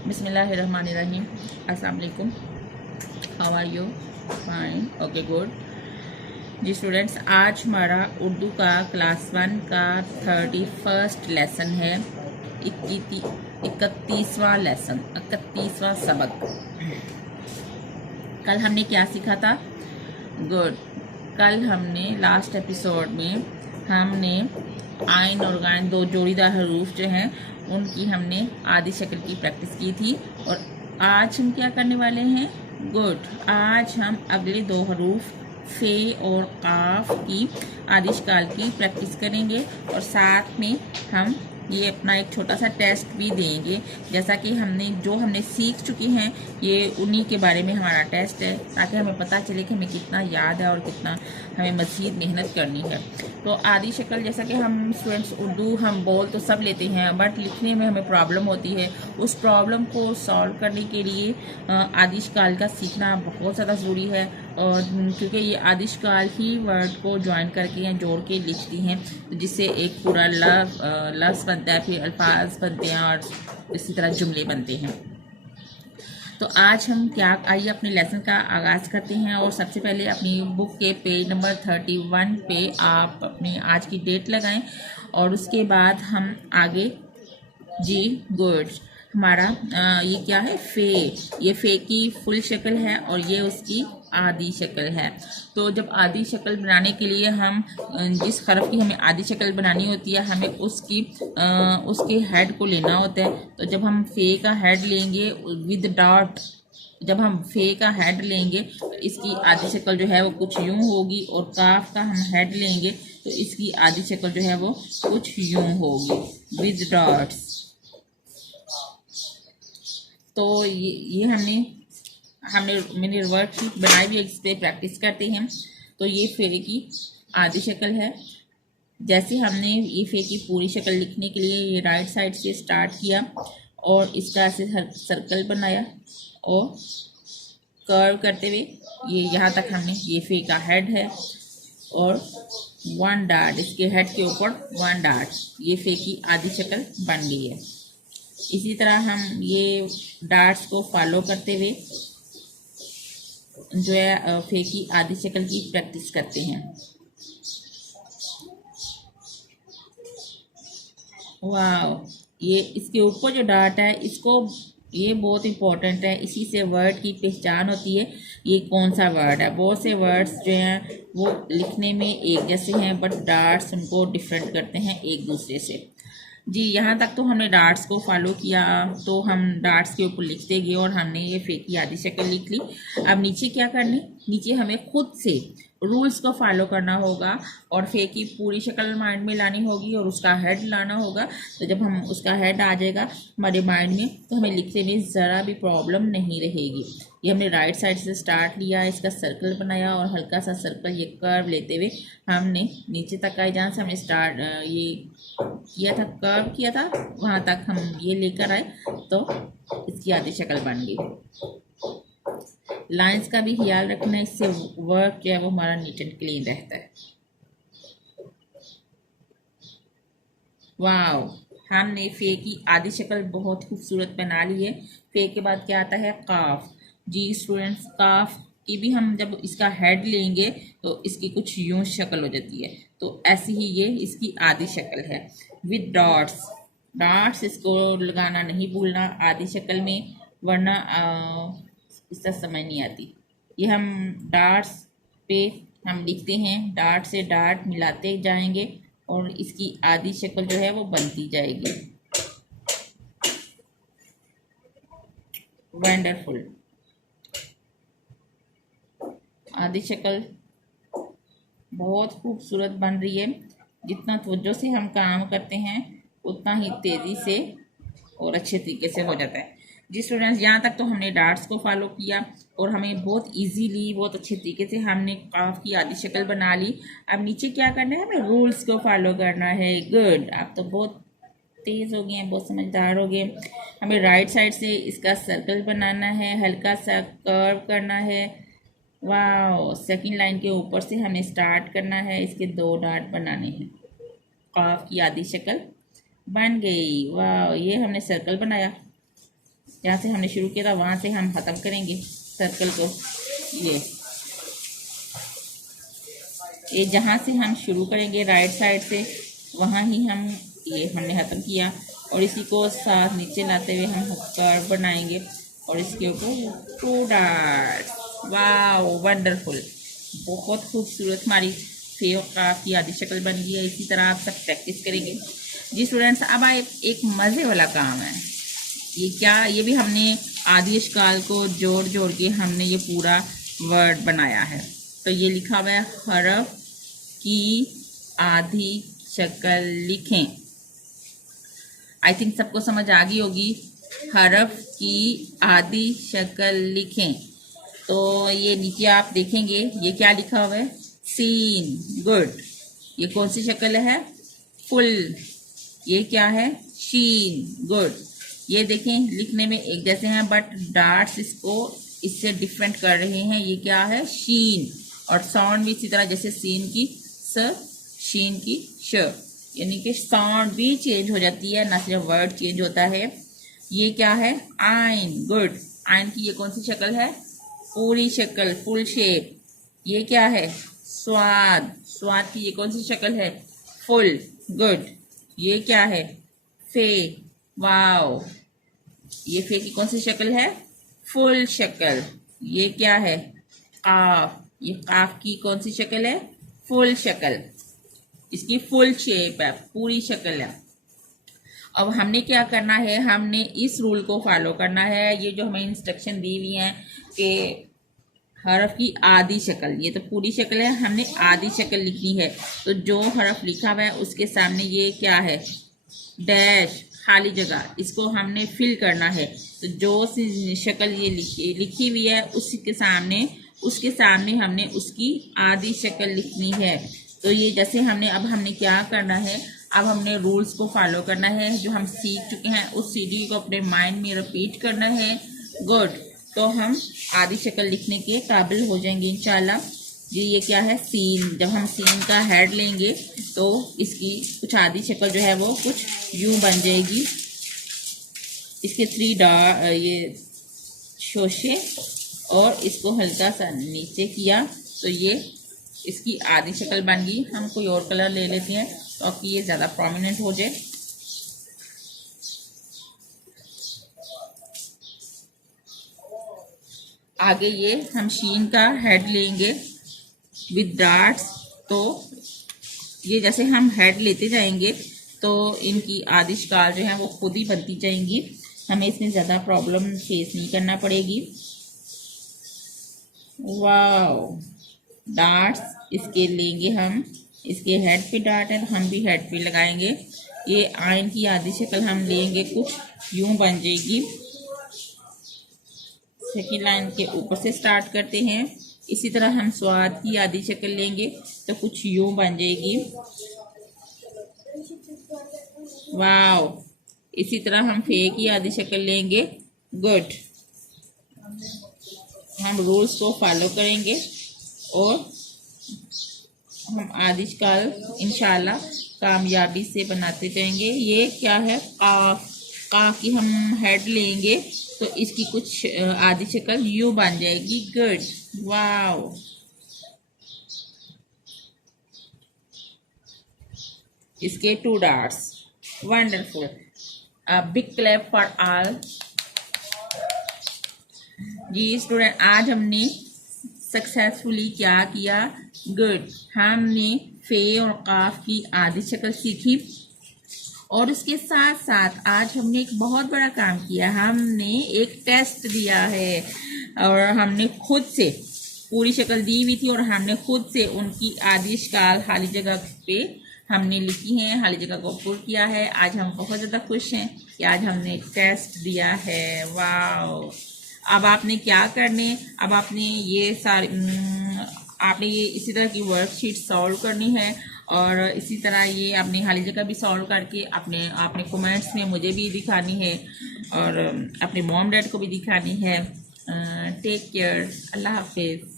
बिस्मिल्लाहिर्रहमानिर्रहीम। अस्सलाम वालेकुम। How are you? Fine, okay, good. जी स्टूडेंट्स, आज हमारा उर्दू का क्लास 1 का 31st लेसन है। 31वां लेसन, 31वां सबक। कल हमने क्या सीखा था? गुड। कल हमने लास्ट एपिसोड में हमने आइन और गाइन, दो जोड़ीदार हरूफ जो हैं उनकी हमने आधी शक्ल की प्रैक्टिस की थी। और आज हम क्या करने वाले हैं? गुड। आज हम अगले दो हरूफ फे और काफ की आधी शक्ल की प्रैक्टिस करेंगे और साथ में हम ये अपना एक छोटा सा टेस्ट भी देंगे। जैसा कि हमने सीख चुके हैं, ये उन्हीं के बारे में हमारा टेस्ट है, ताकि हमें पता चले कि हमें कितना याद है और कितना हमें मज़ीद मेहनत करनी है। तो आधी शक्ल, जैसा कि हम स्टूडेंट्स उर्दू हम बोल तो सब लेते हैं, बट लिखने में हमें प्रॉब्लम होती है। उस प्रॉब्लम को सॉल्व करने के लिए आधी शक्ल का सीखना बहुत ज़्यादा ज़रूरी है। और क्योंकि ये आधी शक्ल ही वर्ड को ज्वाइन करके या जोड़ के लिखती हैं, जिससे एक पूरा लफ्ज़ बनता है, फिर अल्फाज बनते हैं और इसी तरह जुमले बनते हैं। तो आज हम आइए अपने लेसन का आगाज़ करते हैं। और सबसे पहले अपनी बुक के पेज नंबर 31 पे आप अपनी आज की डेट लगाएं और उसके बाद हम आगे। जी गुड। हमारा ये क्या है? फे। ये फे की फुल शक्ल है और ये उसकी आधी शक्ल है। तो जब आधी शक्ल बनाने के लिए हम जिस हरफ की हमें आधी शक्ल बनानी होती है, हमें उसके हेड को लेना होता है। तो जब हम फे का हेड लेंगे विद डॉट, जब हम फे का हेड लेंगे तो इसकी आधी शक्ल जो है वो कुछ यूं होगी, और काफ का हम हेड लेंगे तो इसकी आधी शक्ल जो है वो कुछ यूं होगी विद डॉट्स। तो ये मैंने वर्कशीट बनाई भी, इस पर प्रैक्टिस करते हैं। तो ये फे की आधी शक्ल है। जैसे हमने ये फे की पूरी शक्ल लिखने के लिए ये राइट साइड से स्टार्ट किया और इसका ऐसे सर्कल बनाया और कर्व करते हुए ये यहाँ तक हमने, ये फे का हेड है और 1 डॉट, इसके हेड के ऊपर 1 डॉट, ये फे की आधी शक्ल बन गई है। इसी तरह हम ये डार्ट्स को फॉलो करते हुए जो है फे की आधी शक्ल की प्रैक्टिस करते हैं। वाह, ये इसके ऊपर जो डार्ट है, ये बहुत इंपॉर्टेंट है। इसी से वर्ड की पहचान होती है, ये कौन सा वर्ड है। बहुत से वर्ड्स जो हैं वो लिखने में एक जैसे हैं, बट डार्ट्स उनको डिफरेंट करते हैं एक दूसरे से। जी, यहाँ तक तो हमने डार्ट्स को फॉलो किया, तो हम डार्ट्स के ऊपर लिखते गए और हमने ये फे की आधी शक्ल लिख ली। अब नीचे क्या करनी, नीचे हमें खुद से रूल्स को फॉलो करना होगा और फे की पूरी शक्ल माइंड में लानी होगी और उसका हेड लाना होगा। तो जब हम उसका हेड आ जाएगा हमारे माइंड में, तो हमें लिखने में ज़रा भी प्रॉब्लम नहीं रहेगी। ये हमने राइट साइड से स्टार्ट लिया, इसका सर्कल बनाया और हल्का सा सर्कल ये कर्व लेते हुए हमने नीचे तक आए, जहाँ से हमने स्टार्ट ये किया था, कर्व किया था, वहाँ तक हम ये लेकर आए तो इसकी आधी शक्ल बन गई। लाइंस का भी ख्याल रखना, इससे वर्क जो है वो हमारा नीट एंड क्लीन रहता है। वाओ, हमने फे की आधी शक्ल बहुत खूबसूरत बना ली है। फे के बाद क्या आता है? काफ। जी स्टूडेंट्स, काफ की भी हम जब इसका हेड लेंगे तो इसकी कुछ यूं शक्ल हो जाती है। तो ऐसी ही ये इसकी आधी शक्ल है विद डॉट्स। डॉट्स इसको लगाना नहीं भूलना आधी शक्ल में, वरना इसका समझ नहीं आती। ये हम डार्ट्स पे हम लिखते हैं, डार्ट से डार्ट मिलाते जाएंगे और इसकी आधी शक्ल जो है वो बनती जाएगी। वंडरफुल। आधी शक्ल बहुत खूबसूरत बन रही है। जितना तवज्जो से हम काम करते हैं उतना ही तेज़ी से और अच्छे तरीके से हो जाता है। जी स्टूडेंट्स, यहाँ तक तो हमने डार्ट्स को फॉलो किया और हमें बहुत इजीली, बहुत अच्छे तरीके से हमने काफ की आधी शक्ल बना ली। अब नीचे क्या करना है? हमें रूल्स को फॉलो करना है। गुड, आप तो बहुत तेज़ हो गए हैं, बहुत समझदार हो गए। हमें राइट साइड से इसका सर्कल बनाना है, हल्का सा कर्व करना है। वाह, सेकंड लाइन के ऊपर से हमें स्टार्ट करना है, इसके 2 डॉट बनाने हैं। काफ की आधी शक्ल बन गई। वाह, ये हमने सर्कल बनाया। जहाँ से हमने शुरू किया था वहाँ से हम ख़त्म करेंगे सर्कल को। ये जहाँ से हम शुरू करेंगे राइट साइड से वहाँ ही हम ये हमने ख़त्म किया, और इसी को साथ नीचे लाते हुए हम कर्व बनाएंगे और इसके ऊपर 2 डॉट्स। वाह वंडरफुल, बहुत खूबसूरत हमारी फे और काफ की आधी शक्ल बन गई है। इसी तरह आप सब प्रैक्टिस करेंगे जी स्टूडेंट्स। अब एक मज़े वाला काम है, ये क्या, ये भी हमने आदि अशकाल को जोड़ जोड़ के हमने ये पूरा वर्ड बनाया है। तो ये लिखा हुआ है हरफ की आधी शक्ल लिखें। आई थिंक सबको समझ आ गई होगी, हरफ की आधी शक्ल लिखें। तो ये नीचे आप देखेंगे ये क्या लिखा हुआ है, सीन। गुड। ये कौन सी शक्ल है, फुल। ये क्या है, शीन। गुड। ये देखें लिखने में एक जैसे हैं बट डार्ट्स इसको इससे डिफरेंट कर रहे हैं। ये क्या है, शीन। और साउंड भी इसी तरह जैसे सीन की स, शीन की श, यानी कि साउंड भी चेंज हो जाती है, ना सिर्फ वर्ड चेंज होता है। ये क्या है, आइन। गुड। आइन की ये कौन सी शक्ल है, पूरी शक्ल, फुल शेप। ये क्या है, स्वाद। स्वाद की ये कौन सी शक्ल है, फुल। गुड। ये क्या है, फे। वाओ, ये फे की कौन सी शक्ल है, फुल शक्ल। ये क्या है, काफ। ये काफ की कौन सी शक्ल है, फुल शक्ल। इसकी फुल शेप है, पूरी शक्ल है। अब हमने क्या करना है, हमने इस रूल को फॉलो करना है। ये जो हमें इंस्ट्रक्शन दी हुई है कि हरफ की आधी शक्ल, ये तो पूरी शक्ल है, हमने आधी शक्ल लिखनी है। तो जो हरफ लिखा हुआ है उसके सामने ये क्या है, डैश, खाली जगह, इसको हमने फिल करना है। तो जो सी शक्ल ये लिखी हुई है उसके सामने हमने उसकी आधी शक्ल लिखनी है। तो ये जैसे हमने क्या करना है, अब हमने रूल्स को फॉलो करना है जो हम सीख चुके हैं, उस सीढ़ी को अपने माइंड में रिपीट करना है। गुड। तो हम आधी शक्ल लिखने के काबिल हो जाएंगे इंशाल्लाह। ये क्या है, सीन। जब हम सीन का हेड लेंगे तो इसकी कुछ आधी शक्ल जो है वो कुछ यूं बन जाएगी। इसके 3 डॉट ये शोशे, और इसको हल्का सा नीचे किया तो ये इसकी आधी शक्ल बन गई। हम कोई और कलर ले लेते हैं ताकि ये ज़्यादा प्रोमिनेंट हो जाए। आगे ये हम शीन का हेड लेंगे विद डॉट्स। तो ये जैसे हम हेड लेते जाएंगे तो इनकी आधी शक्ल जो है वो खुद ही बनती जाएंगी, हमें इसमें ज़्यादा प्रॉब्लम फेस नहीं करना पड़ेगी। वाओ, डॉट्स इसके लेंगे हम, इसके हेड पे डॉट है तो हम भी हेड पे लगाएंगे। ये आइन की आधी शक्ल हम लेंगे, कुछ यूं बन जाएगी। सेकंड लाइन के ऊपर से स्टार्ट करते हैं। इसी तरह हम स्वाद की आधी शक्ल लेंगे तो कुछ यूं बन जाएगी। वाओ। इसी तरह हम फे की आधी शक्ल लेंगे। गुड। हम रूल्स को फॉलो करेंगे और हम आधी शक्ल इंशाल्लाह कामयाबी से बनाते जाएंगे। ये क्या है, काफ। काफ की हम हेड लेंगे तो इसकी कुछ आधी शक्ल यूं बन जाएगी। गुड। वाओ। इसके 2 dots. Wonderful. Big clap for all. जी स्टूडेंट, आज हमने सक्सेसफुली क्या किया, गुड, हमने फे और काफ की आधी शक्ल सीखी और उसके साथ साथ आज हमने एक बहुत बड़ा काम किया, हमने एक टेस्ट दिया है और हमने खुद से पूरी शक्ल दी हुई थी और हमने खुद से उनकी आधी शक्ल खाली जगह पे हमने लिखी है, खाली जगह को पुर किया है। आज हम बहुत ज़्यादा खुश हैं कि आज हमने टेस्ट दिया है। वाओ। अब आपने क्या करने, अब आपने ये सारी आपने ये इसी तरह की वर्कशीट सॉल्व करनी है और इसी तरह ये अपनी खाली जगह भी सॉल्व करके अपने कमेंट्स में मुझे भी दिखानी है और अपने मॉम डैड को भी दिखानी है। Take care. अल्लाह हाफिज़।